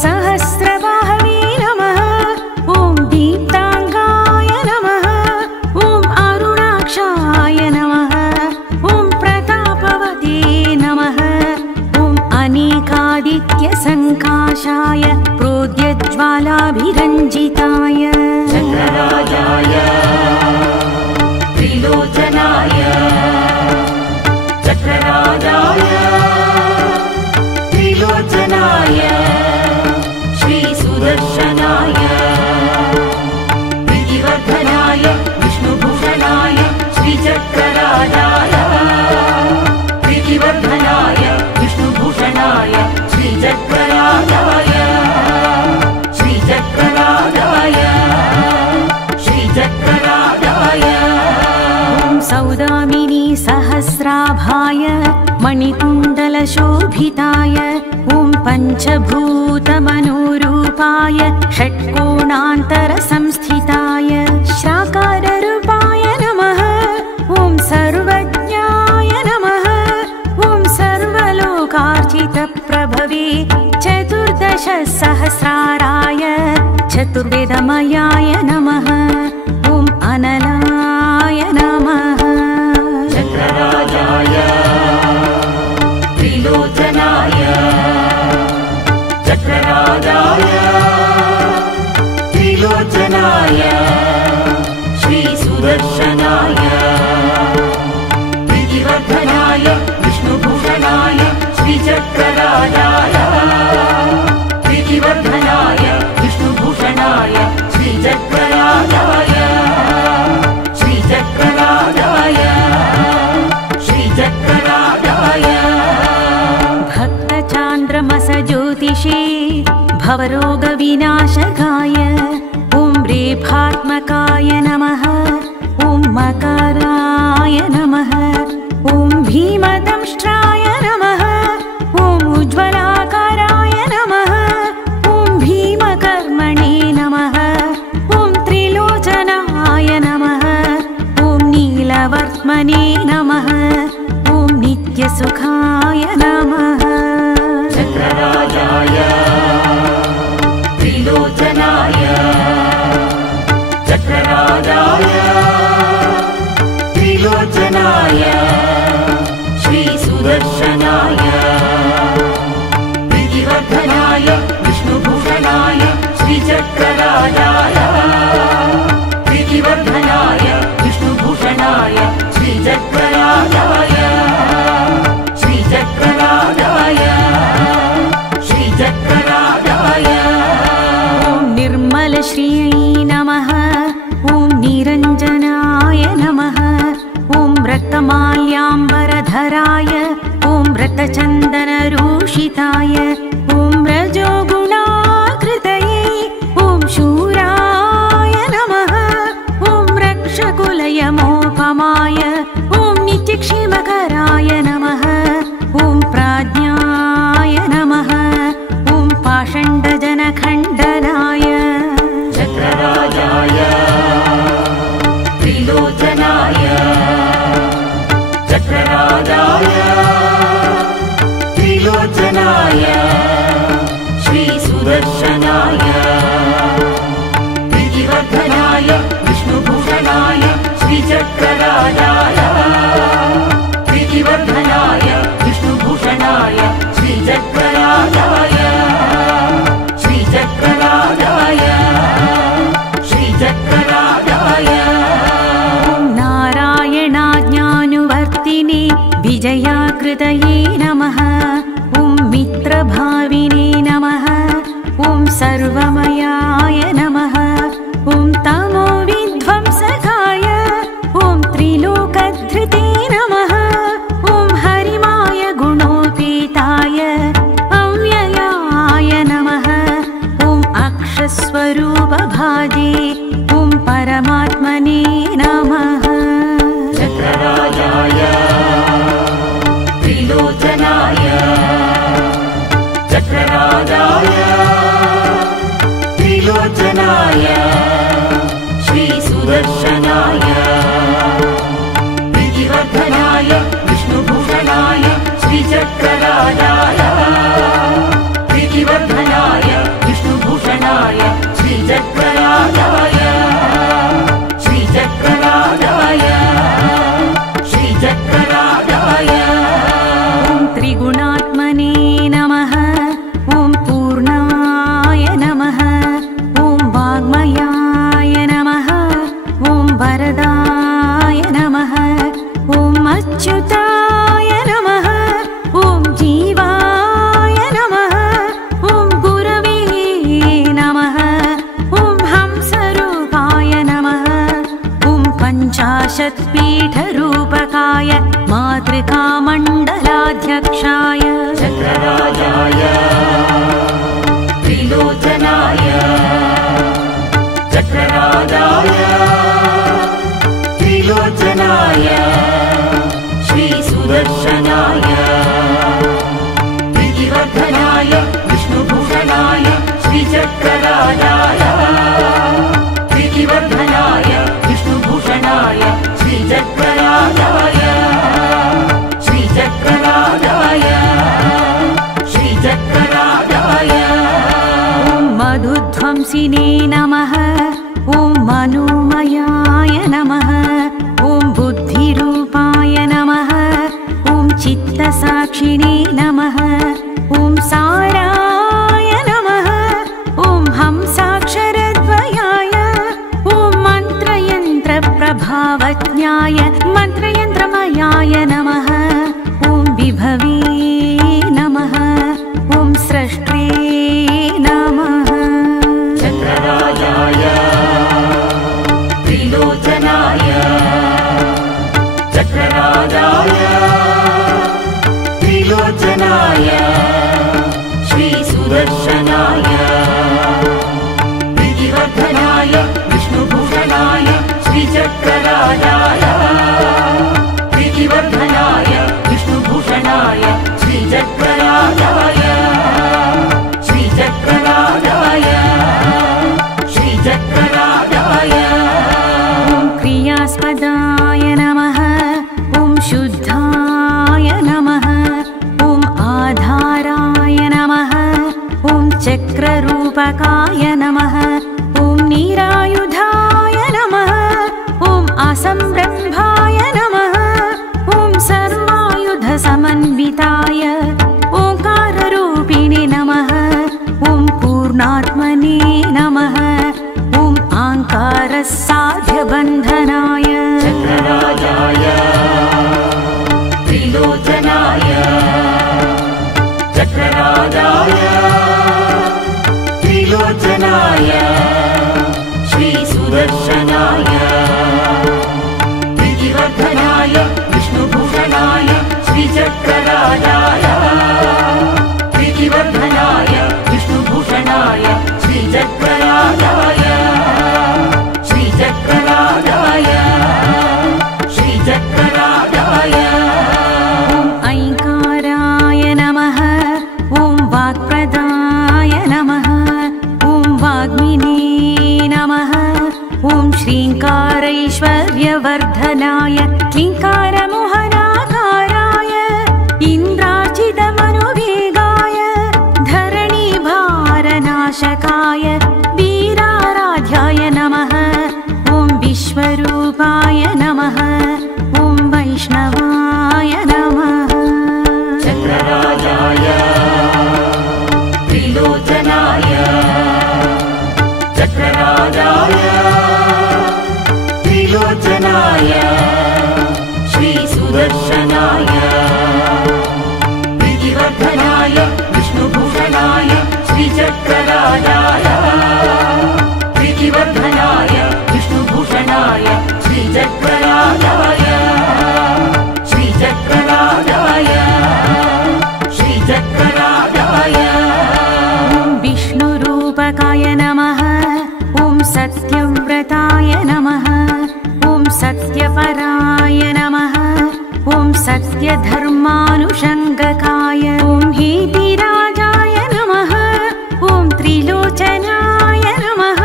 सहस्रबाहवे नमः। ॐ दीप्ताङ्गाय नमः। ॐ अरुणाक्षाय नमः। ॐ प्रतापवते नमः। ॐ अनेकादित्यसङ्काशाय प्रोद्यज्वालाभिरञ्जिताय चक्रराजाय त्रिलोचनाय चक्रराजाय त्रिलोचनाय श्रीसुदर्शनाय प्रीतिवर्धनाय विष्णुभूषणाय श्रीचक्रराजाय प्रीतिवर्धनाय विष्णुभूषणाय श्रीचक्रराजाय श्रीचक्रराजाय श्रीचक्रराजाय सौदामिनी सहस्राभाय मणिकुण्डलशोभिताय ॐ पञ्चभूतमनोरूपाय षट्कोणान्तरसंस्थिताय श्राकाररूपाय नमः। ॐ सर्वज्ञाय नमः। ॐ सर्वलोकार्चितप्रभवे चतुर्दशसहस्राराय चतुर्वेदमयाय नमः। ॐ अनलाय नमः। चक्रराजाय त्रिलोचनाय चक्रराजाय त्रिलोचनाय श्रीसुदर्शनाय प्रीतिवर्धनाय विष्णुभूषणाय श्रीचक्रराजाय प्रीतिवर्धनाय विष्णुभूषणाय श्रीचक्रराजाय श्रीचक्रराजाय श्रीचक्रराजाय भक्तचान्द्रमसज्योतिषे भवरोगविनाशकाय ॐ रेफात्मकाय नमः। ॐ मकराय नमः। ॐ भीमदंष्ट्राय नमः। ॐ उज्ज्वलाकाराय नमः। ॐ भीमकर्मणे नमः। ॐ त्रिलोचनाय नमः। ॐ नीलवर्त्मने नमः। ॐ नित्यसुखाय नमः। चक्रराजाय त्रिलोचनाय चक्रराजाय त्रिलोचनाय श्रीसुदर्शनाय प्रीतिवर्धनाय विष्णुभूषणाय श्रीचक्रराजाय प्रीतिवर्धनाय विष्णुभूषणाय श्रीचक्रराजाय श्रीचक्रराजाय श्रीचक्रराजाय ॐ निर्मलश्रियै नमः। ॐ निरञ्जनाय नमः। ॐ रक्तमाल्याम्बरधराय ॐ रक्तचन्दनरूषिताय ॐ रजोगुणाकृतये ॐ शूराय नमः। ॐ रक्षकुलयमोपमाय ॐ नित्यक्षेमकराय नमः। ॐ प्राज्ञाय नमः। ॐ पाषण्डजनखण्डनाय चक्रराजाय त्रिलोचनाय चक्रराजाय त्रिलोचनाय श्रीसुदर्शनाय प्रीतिवर्धनाय विष्णुभूषणाय श्रीचक्रराजाय प्रीतिवर्धनाय विष्णुभूषणाय श्रीचक्रराजाय श्रीचक्रराजाय श्रीचक्रराजाय नारायणाज्ञानुवर्तिने विजयाकृतये नमः। ॐ मित्रभाविने नमः। ॐ सर्वमयाय नमः। ॐ तमोविध्वंसकाय ॐ त्रिलोकधृते नमः। ॐ हरिमाय गुणोपेताय अव्ययाय नमः। ॐ अक्षस्वरूपभाजे ॐ परमात्मने नमः। चक्रराजाय त्रिलोचनाय चक्रराजाय त्रिलोचनाय श्रीसुदर्शनाय प्रीतिवर्धनाय विष्णुभूषणाय श्रीचक्रराजाय प्रीतिवर्धनाय चक्रराजाय त्रिलोचनाय चक्रराजाय त्रिलोचनाय श्रीसुदर्शनाय प्रीतिवर्धनाय विष्णुभूषणाय श्रीचक्रराजाय प्रीतिवर्धनाय विष्णुभूषणाय श्रीचक्रराजाय श्रीचक्रराजाय श्रीचक्रराजाय ॐ मधुध्वंसिने नमः ॐ मनोमयाय नमः ॐ बुद्धिरूपाय नमः ॐ चित्तसाक्षिणे नमः ॐ साराय नमः ॐ हंसाक्षरद्वयाय ॐ मन्त्रयन्त्रप्रभावज्ञाय मन्त्रयन्त्रमयाय नमः ॐ विभवे नमः ॐ स्रष्टे नमः चक्रराजाय त्रिलोचनाय चक्रराजाय त्रिलोचनाय श्रीसुदर्शनाय प्रीतिवर्धनाय विष्णुभूषणाय श्रीचक्रराजाय प्रीतिवर्धनाय विष्णुभूषणाय श्रीचक्रराजाय श्रीचक्रराजाय श्रीचक्रराजाय ॐ क्रियास्पदाय नमः ॐ शुद्धाय नमः ॐ आधाराय नमः ॐ चक्ररूपकाय नमः ॐ नीरायुधाय नमः ॐ असंरम्भाय नमः ॐ सर्वायुधसमन्विताय ओङ्काररूपिणे नमः ॐ पूर्णात्मने नमः ॐ आङ्कारसाध्यबन्धनाय चक्रराजाय त्रिलोचनाय चक्रराजाय त्रिलोचनाय श्रीसुदर्शनाय प्रीतिवर्धनाय विष्णुभूषणाय श्रीचक्रराजाय प्रीतिवर्धनाय विष्णुभूषणाय श्रीचक्रराजाय श्रीचक्रराजाय श्रीचक्रराजाय ॐ ऐङ्काराय नमः ॐ वाक्प्रदाय नमः ॐ वाग्मिने नमः ॐ श्रीङ्कारैश्वर्यवर्धनाय क्लीङ्कारमोहनाकाराय इन्द्रार्चितमनुवेगाय धरणीभारनाशकाय वीराराध्याय नमः ॐ विश्वरूपाय नमः ॐ वैष्णवाय नमः चक्रराजाय त्रिलोचनाय चक्रराजाय त्रिलोचनाय श्रीसुदर्शनाय प्रीतिवर्धनाय विष्णुभूषणाय श्रीचक्रराजाय प्रीतिवर्धनाय विष्णुभूषणाय श्रीचक्रराजाय श्रीचक्रराजाय श्रीचक्रराजाय ॐ विष्णुरूपकाय नमः ॐ सत्यव्रताय नमः ॐ सत्यपराय नमः ॐ सत्यधर्मानुषङ्गकाय ॐ हेतिराजाय नमः ॐ त्रिलोचनाय नमः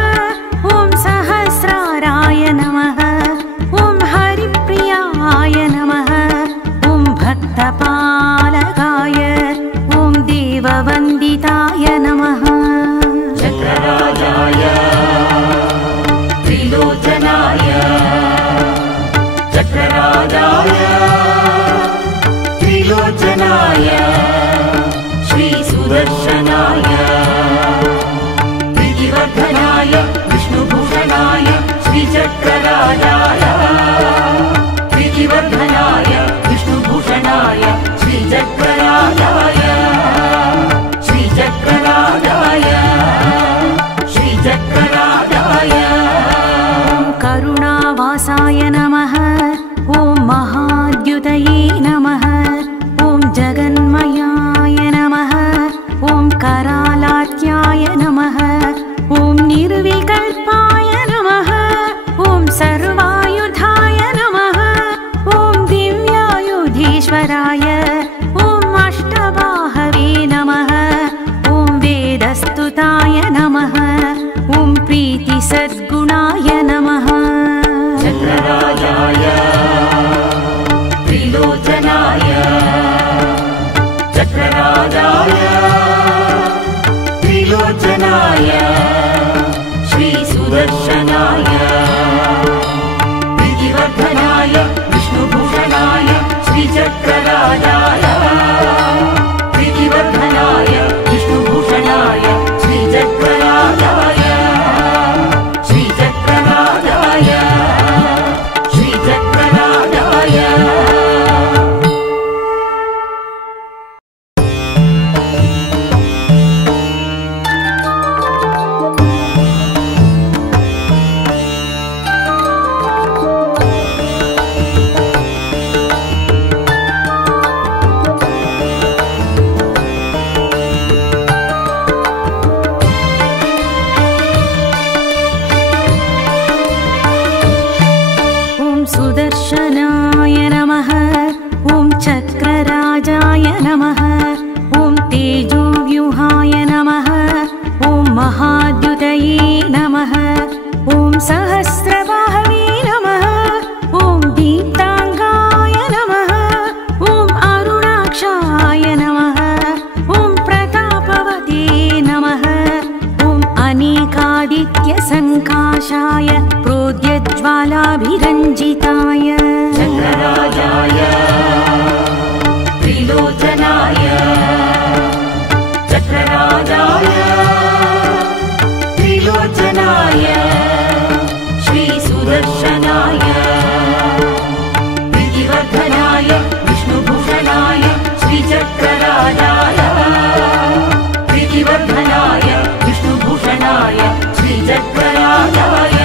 ॐ सहस्राराय नमः ॐ हरिप्रियाय नमः ॐ भक्तपालकाय ॐ देववन्दिताय नमः चक्रराजाय त्रिलोचनाय चक्रराजाय त्रिलोचनाय श्रीसुदर्शनाय प्रीतिवर्धनाय विष्णुभूषणाय श्रीचक्रराजाय प्रीतिवर्धनाय विष्णुभूषणाय श्रीचक्रराजाय श्रीचक्रराजाय श्रीचक्रराजाय करुणावासाय नमः ॐ महाद्युतये नमः ॐ जगन्मयाय नमः करालात्याय नमः। ॐ निर्विकल्पाय नमः। ॐ सर्वायुधाय नमः। ॐ दिव्यायुधीश्वराय। ॐ अष्टबाहवे नमः। ॐ वेदस्तुताय नमः। ॐ प्रीतिसद्गुणाय नमः। चक्रराजाय त्रिलोचनाय चक्रराजाय त्रिलोचनाय श्रीसुदर्शनाय प्रीतिवर्धनाय विष्णुभूषणाय श्रीचक्रराजाय प्रीतिवर्धनाय विष्णुभूषणाय श्रीचक्रराजाय श्रीचक्रराजाय श्रीचक्रराजाय सुदर्शनाय नमः। ॐ चक्रराजाय नमः। ॐ तेजोव्यूहाय नमः। ॐ महाद्युतये नमः। ॐ सहस्रबाहवे नमः। ॐ दीप्ताङ्गाय नमः। ॐ अरुणाक्षाय नमः। ॐ प्रतापवते नमः। ॐ अनेकादित्यसङ्काशाय प्रोद्यज्वालाभिरञ्जिताय चक्रराजाय त्रिलोचनाय चक्रराजाय त्रिलोचनाय श्रीसुदर्शनाय प्रीतिवर्धनाय विष्णुभूषणाय श्रीचक्रराजाय प्रीतिवर्धनाय विष्णुभूषणाय श्रीचक्रराजाय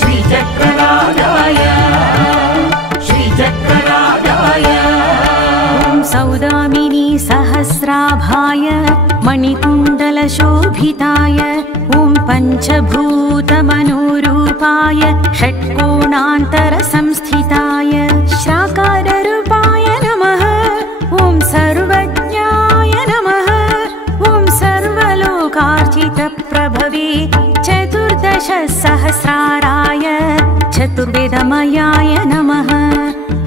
श्रीचक्रराजाय श्रीचक्रराजाय ॐ सौदामिनी सहस्राभाय मणिकुण्डलशोभिताय ॐ पञ्चभूतमनोरूपाय षट्कोणान्तरसंस्थिताय श्राकाररूपाय नमः। ॐ सर्वज्ञाय नमः। ॐ सर्वलोकार्चितप्रभवे चतुर्दशसहस्राराय चतुर्वेदमयाय नमः।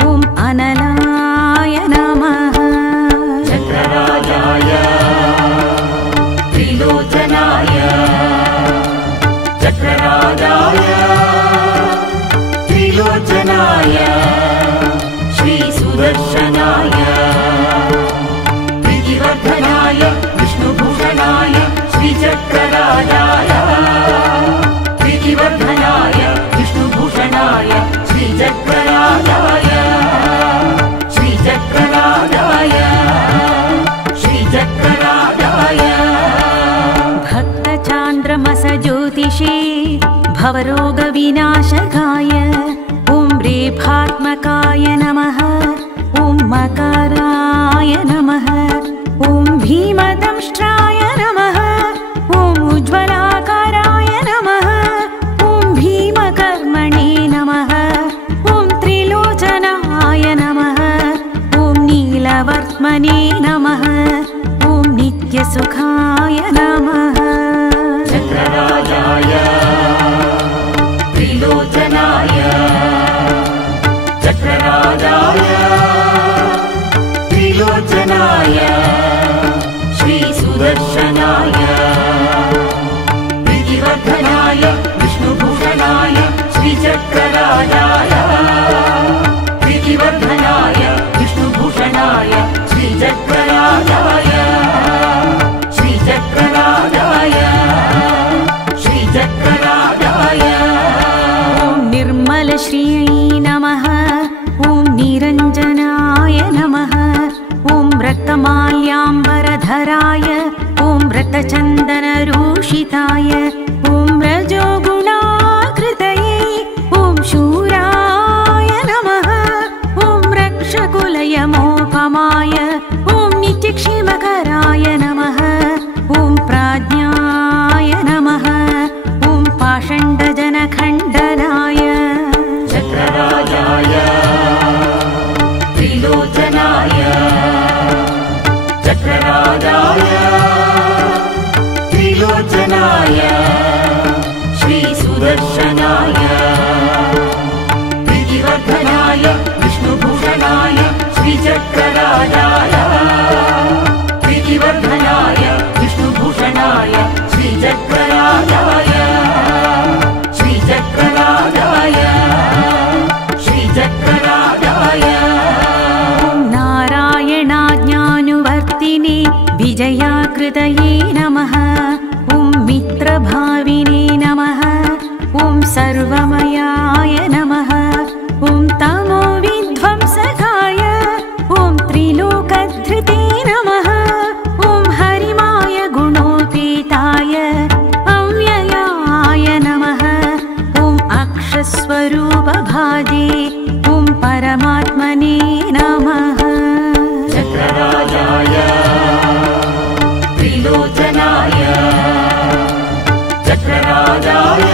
ॐ अनलाय नमः। चक्रराजाय त्रिलोचनाय चक्रराजाय त्रिलोचनाय श्रीसुदर्शनाय प्रीतिवर्धनाय विष्णुभूषणाय श्रीचक्रराजाय प्रीतिवर्धनाय विष्णुभूषणाय श्रीचक्रराजाय श्रीचक्रराजाय श्रीचक्रराजाय भक्तचान्द्रमसज्योतिषे भवरोगविनाशकाय ॐ रेफात्मकाय नमः। ॐ मकराय नमः। ॐ भीमदंष्ट्राय नमः। ॐ उज्ज्वलाकाराय नमः। ॐ भीमकर्मणे नमः। ॐ त्रिलोचनाय नमः। ॐ नीलवर्त्मने नमः। ॐ नित्यसुखाय नमः। चक्रराजाय त्रिलोचनाय चक्रराजाय त्रिलोचनाय श्रीसुदर्शनाय प्रीतिवर्धनाय विष्णुभूषणाय श्रीचक्रराजाय प्रीतिवर्धनाय विष्णुभूषणाय श्रीचक्रराजाय श्रीचक्रराजाय श्रीचक्रराजाय ॐ निर्मलश्रियै नमः। ॐ निरञ्जनाय नमः। ॐ रक्तमाल्याम्बरधराय ॐ रक्तचन्दनरूषिताय ॐ रजोगुणाकृतये ॐ शूराय नमः। ॐ रक्षकुलयमोपमाय ॐ नित्यक्षेमकराय नमः। विजयाकृतये नमः ॐ मित्रभाविने नमः ॐ सर्वमयाय नमः ॐ तमोविध्वंसकाय ॐ त्रिलोकधृते नमः ॐ हरिमाय गुणोपेताय अव्ययाय नमः ॐ अक्षस्वरूपभाजे ॐ परमात्मने नमः चक्रराजाय त्रिलोचनाय चक्रराजाय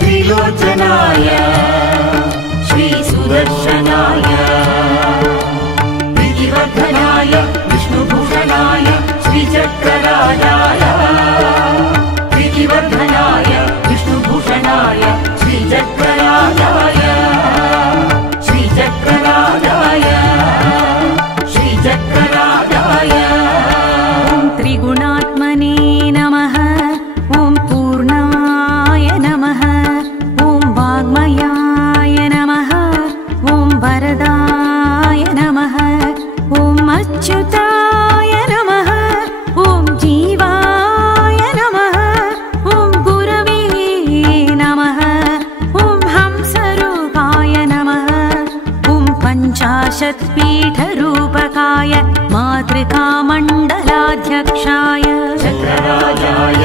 त्रिलोचनाय श्रीसुदर्शनाय प्रीतिवर्धनाय विष्णुभूषणाय श्रीचक्रराजाय प्रीतिवर्धनाय विष्णुभूषणाय श्रीचक्रराजाय श्रीचक्रराजाय श्रीचक्रराजाय ॐ त्रिगुणात्मने नमः ॐ पूर्णाय नमः ॐ वाग्मयाय नमः ॐ वरदाय नमः ॐ अच्युताय नमः ॐ जीवाय नमः ॐ गुरवे नमः ॐ हंसरूपाय नमः ॐ पञ्चाशत्पीठरूपकाय मातृकामण्डलाध्यक्षाय चक्रराजाय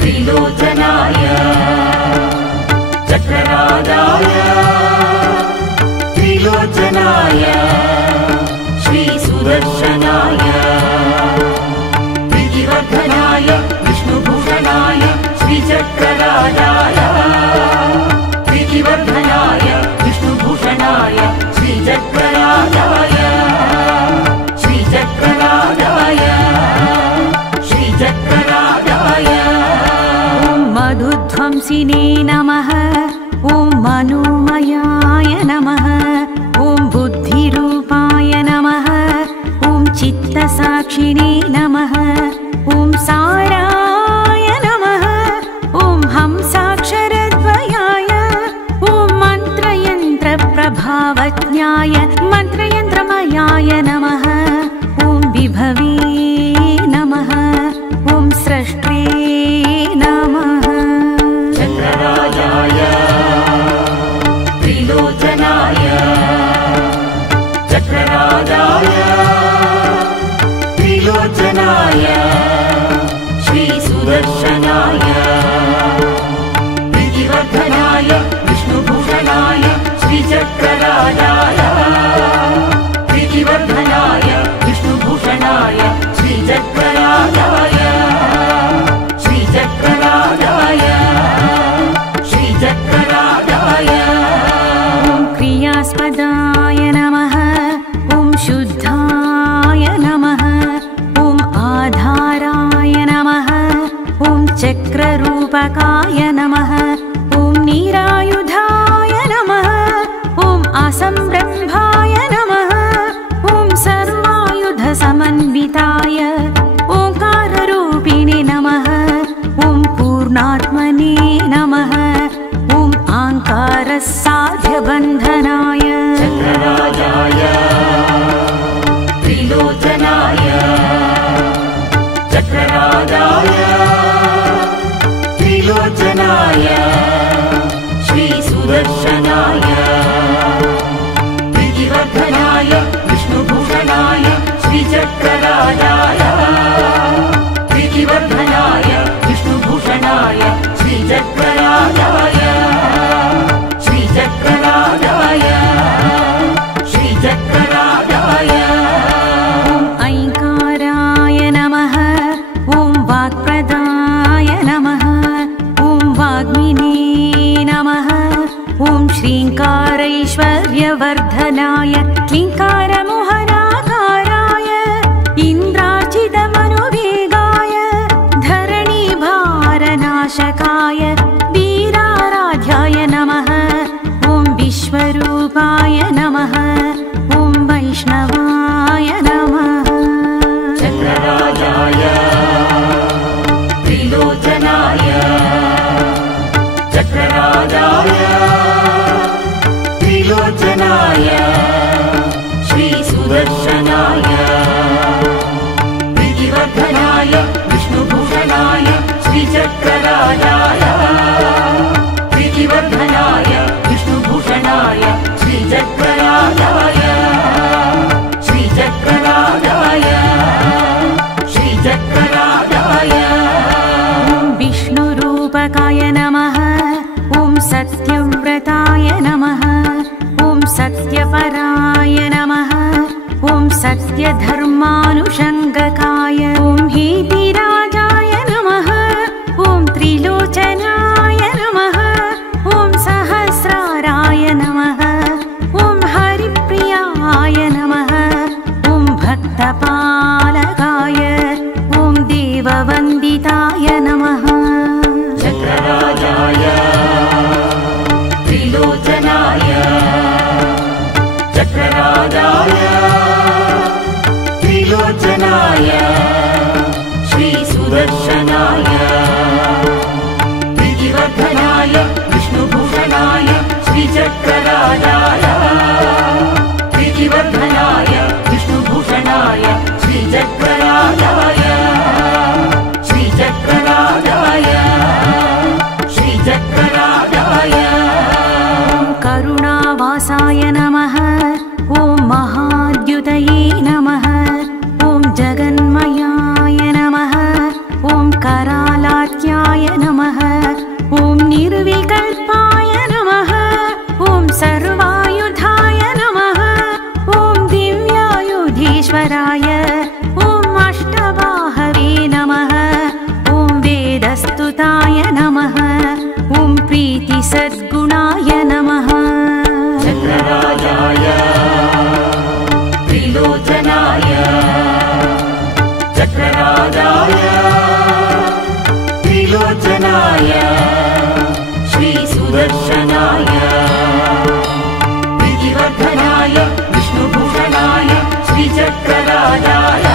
त्रिलोचनाय चक्रराजाय त्रिलोचनाय श्रीसुदर्शनाय प्रीतिवर्धनाय विष्णुभूषणाय श्रीचक्रराजाय प्रीतिवर्धनाय विष्णुभूषणाय श्रीचक्रराजाय श्रीचक्रराजाय श्रीचक्रराजाय ॐ मधुध्वंसिने नमः ॐ मनोमयाय नमः ॐ बुद्धिरूपाय नमः ॐ चित्तसाक्षिणे नमः ॐ साराय नमः ॐ हंसाक्षरद्वयाय ॐ मन्त्रयन्त्रप्रभावज्ञाय मन्त्रयन्त्रमयाय नमः ॐ विभवे नमः ॐ स्रष्टे नमः चक्रराजाय त्रिलोचनाय चक्रराजाय त्रिलोचनाय श्रीसुदर्शनाय प्रीतिवर्धनाय विष्णुभूषणाय श्रीचक्रराजाय प्रीतिवर्धनाय विष्णुभूषणाय श्रीचक्रराजाय श्रीचक्रराजाय श्रीचक्रराजाय ॐ क्रियास्पदाय नमः ॐ शुद्धाय नमः ॐ आधाराय नमः ॐ चक्ररूपकाय नमः ॐ निरायुधाय नमः ॐ असंरम्भाय नमः ॐ सर्वायुधसमन्विताय ओङ्काररूपिणे नमः ॐ पूर्णात्मने नमः ॐ आङ्कारसाध्यबन्धनाय चक्रराजाय त्रिलोचनाय चक्रराजाय त्रिलोचनाय श्रीसुदर्शनाय प्रीतिवर्धनाय विष्णुभूषणाय श्रीचक्रराजाय प्रीतिवर्धनाय विष्णुभूषणाय श्रीचक्रराजाय श्रीचक्रराजाय श्रीचक्रराजाय ॐ ऐङ्काराय नमः ॐ वाक्प्रदाय नमः ॐ वाग्मिने नमः ॐ श्रीङ्कारैश्वर्यवर्धनाय क्लीङ्कारमोहनाकाराय इन्द्रार्चितमनुवेगाय धरणीभारनाशकाय वीराराध्याय नमः ॐ विश्वरूपाय नमः ॐ वैष्णवाय नमः चक्रराजाय त्रिलोचनाय चक्रराजाय त्रिलोचनाय श्रीसुदर्शनाय धर्मानुषङ्गकाय ॐ हेतिराजाय नमः ॐ त्रिलोचनाय नमः ॐ सहस्राराय नमः ॐ हरिप्रियाय नमः ॐ भक्तपालकाय ॐ देववन्दिताय नमः चक्रराजाय त्रिलोचनाय चक्रराजाय त्रिलोचनाय श्रीसुदर्शनाय प्रीतिवर्धनाय विष्णुभूषणाय श्रीचक्रराजाय प्रीतिवर्धनाय विष्णुभूषणाय श्रीचक्रराजाय श्रीचक्रराजाय श्रीचक्रराजाय करुणावासाय नमः ॐ महाद्युतये नमः ॐ जगन्मयाय नमः ॐ करालात्याय नमः ॐ निर्विकल्पाय नमः ॐ सर्वायुधाय नमः ॐ दिव्यायुधीश्वराय ॐ अष्टबाहवे नमः ॐ वेदस्तुताय नमः ॐ प्रीतिसद्गुणाय नमः चक्रराजाय त्रिलोचनाय चक्रराजाय त्रिलोचनाय श्रीसुदर्शनाय प्रीतिवर्धनाय विष्णुभूषणाय श्रीचक्रराजाय